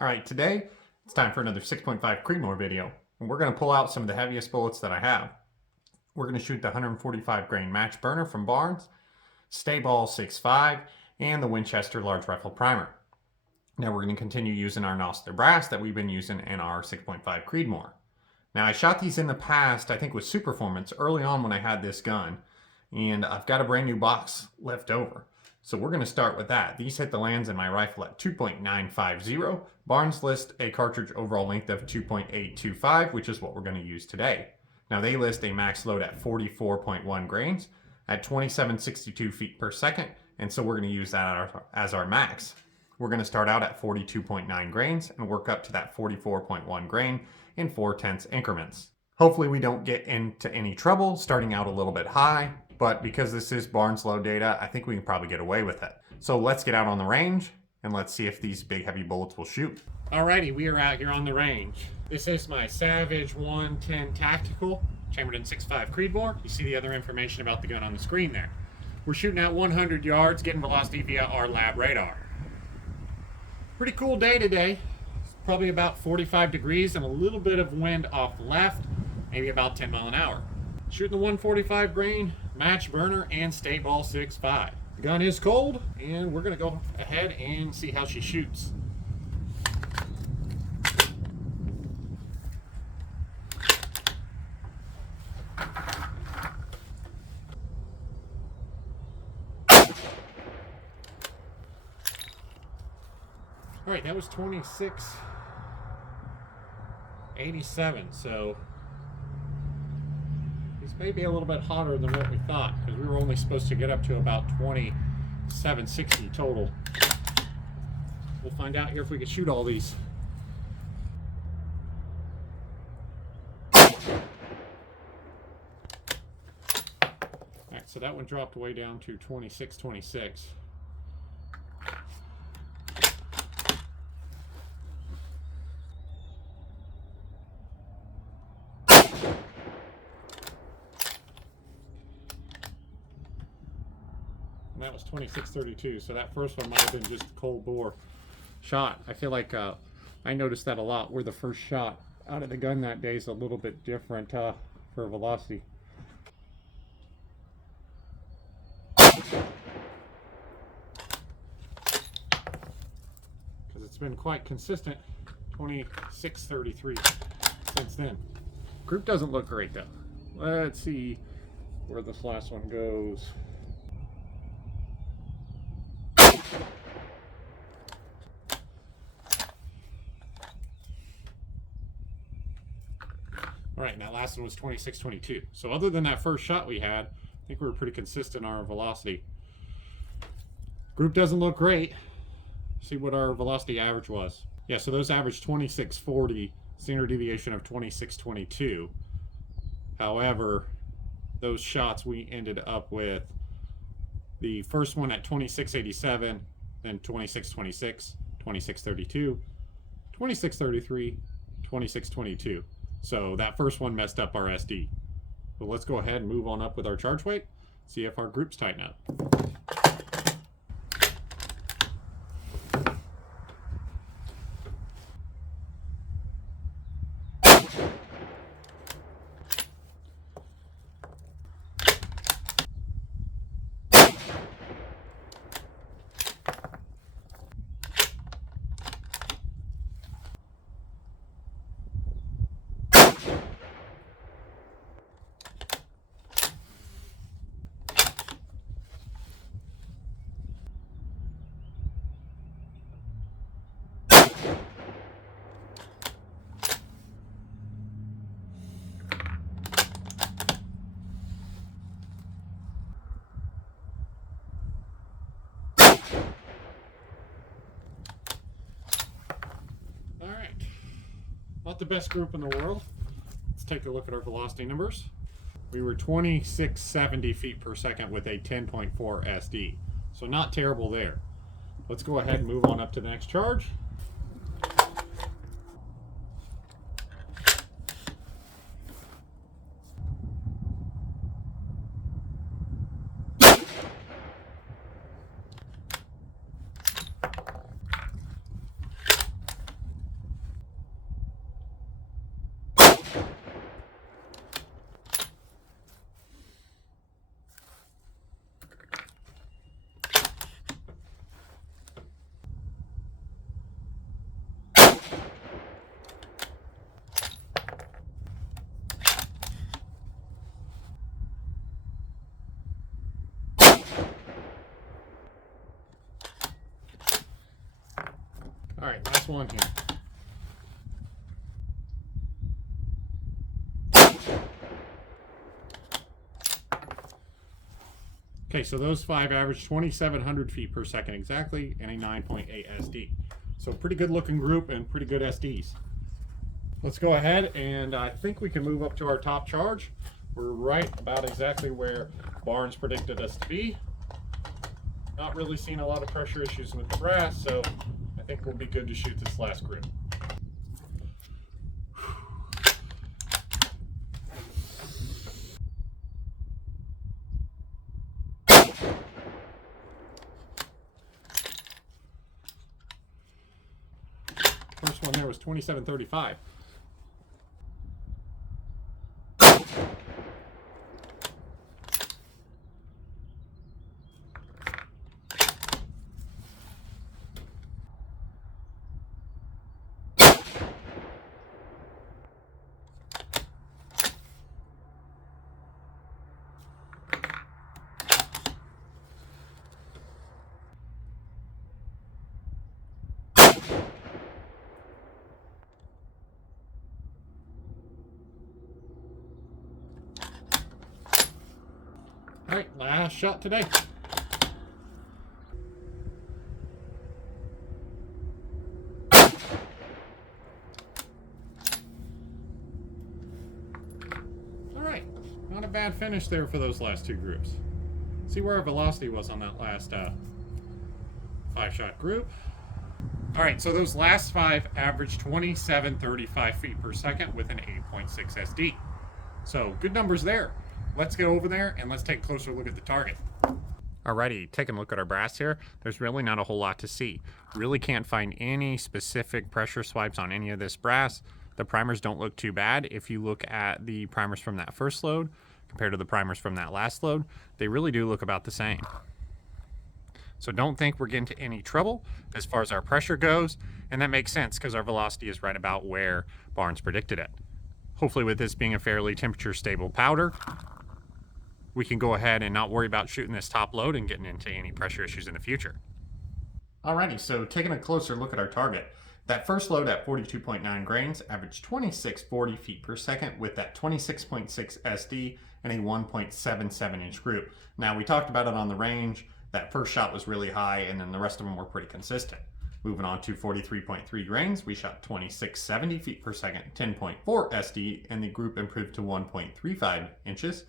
All right, today it's time for another 6.5 Creedmoor video, and we're going to pull out some of the heaviest bullets that I have. We're going to shoot the 145 grain match burner from Barnes, Staball 6.5, and the Winchester large rifle primer. Now we're going to continue using our Noster brass that we've been using in our 6.5 Creedmoor. Now I shot these in the past, I think with Superformance, early on when I had this gun, and I've got a brand new box left over. So we're going to start with that. These hit the lands in my rifle at 2.950. Barnes lists a cartridge overall length of 2.825, which is what we're going to use today. Now they list a max load at 44.1 grains at 2762 feet per second, and so we're going to use that as our max. We're going to start out at 42.9 grains and work up to that 44.1 grain in 4/10 increments. Hopefully we don't get into any trouble starting out a little bit high, but because this is Barnes load data, I think we can probably get away with it. So let's get out on the range and let's see if these big heavy bullets will shoot. Alrighty, we are out here on the range. This is my Savage 110 Tactical, chambered in 6.5 Creedmoor. You see the other information about the gun on the screen there. We're shooting at 100 yards, getting velocity via our lab radar. Pretty cool day today. It's probably about 45 degrees and a little bit of wind off left, maybe about 10 miles an hour. Shooting the 145 grain match burner and Staball 6.5. The gun is cold, and we're gonna go ahead and see how she shoots. All right, that was 2687, so these may be a little bit hotter than what we thought, because we were only supposed to get up to about 2760 total. We'll find out here if we can shoot all these. All right, so that one dropped way down to 2626. And that was 2632, so that first one might have been just a cold bore shot. I feel like I noticed that a lot, where the first shot out of the gun that day is a little bit different for velocity. Because it's been quite consistent, 2633 since then. Group doesn't look great though. Let's see where this last one goes. All right, and that last one was 2622. So other than that first shot we had, I think we were pretty consistent on our velocity. Group doesn't look great. See what our velocity average was. Yeah, so those averaged 2640, standard deviation of 2622. However, those shots we ended up with, the first one at 2687, then 2626, 2632, 2633, 2622. So that first one messed up our SD. So let's go ahead and move on up with our charge weight, see if our groups tighten up. Not the best group in the world. Let's take a look at our velocity numbers. We were 2670 feet per second with a 10.4 SD. So not terrible there. Let's go ahead and move on up to the next charge. right, last one here. Okay, so those 5 average 2,700 feet per second exactly, and a 9.8 SD. So pretty good looking group and pretty good SDs. Let's go ahead, and I think we can move up to our top charge. We're right about exactly where Barnes predicted us to be. Not really seeing a lot of pressure issues with the brass, so I think we'll be good to shoot this last group. First one there was 2735. All right, last shot today. All right, not a bad finish there for those last two groups. See where our velocity was on that last 5-shot group. All right, so those last 5 averaged 2735 feet per second with an 8.6 SD. So good numbers there. Let's get over there and let's take a closer look at the target. Alrighty, taking a look at our brass here, there's really not a whole lot to see. Really can't find any specific pressure swipes on any of this brass. The primers don't look too bad. If you look at the primers from that first load compared to the primers from that last load, they really do look about the same. So don't think we're getting into any trouble as far as our pressure goes, and that makes sense because our velocity is right about where Barnes predicted it. Hopefully with this being a fairly temperature stable powder, we can go ahead and not worry about shooting this top load and getting into any pressure issues in the future. Alrighty, so taking a closer look at our target. That first load at 42.9 grains averaged 2640 feet per second with that 26.6 SD and a 1.77 inch group. Now we talked about it on the range. That first shot was really high and then the rest of them were pretty consistent. Moving on to 43.3 grains, we shot 2670 feet per second, 10.4 SD, and the group improved to 1.35 inches.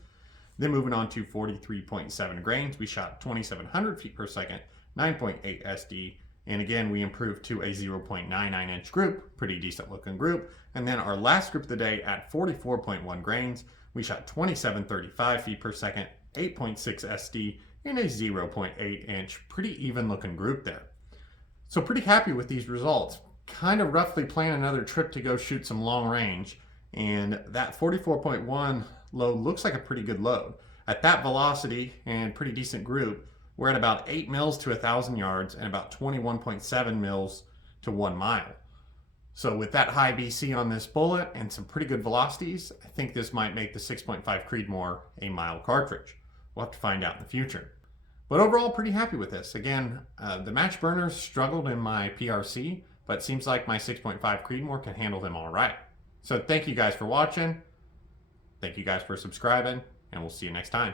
Then moving on to 43.7 grains, we shot 2700 feet per second, 9.8 SD, and again we improved to a 0.99 inch group, pretty decent looking group. And then our last group of the day at 44.1 grains, we shot 2735 feet per second, 8.6 SD, and a 0.8 inch, pretty even looking group there. So pretty happy with these results. Kind of roughly plan another trip to go shoot some long range, and that 44.1 load looks like a pretty good load. At that velocity and pretty decent group, we're at about 8 mils to 1,000 yards and about 21.7 mils to 1 mile. So with that high BC on this bullet and some pretty good velocities, I think this might make the 6.5 Creedmoor a mile cartridge. We'll have to find out in the future. But overall, pretty happy with this. Again, the match burners struggled in my PRC, but it seems like my 6.5 Creedmoor can handle them all right. So thank you guys for watching. Thank you guys for subscribing, and we'll see you next time.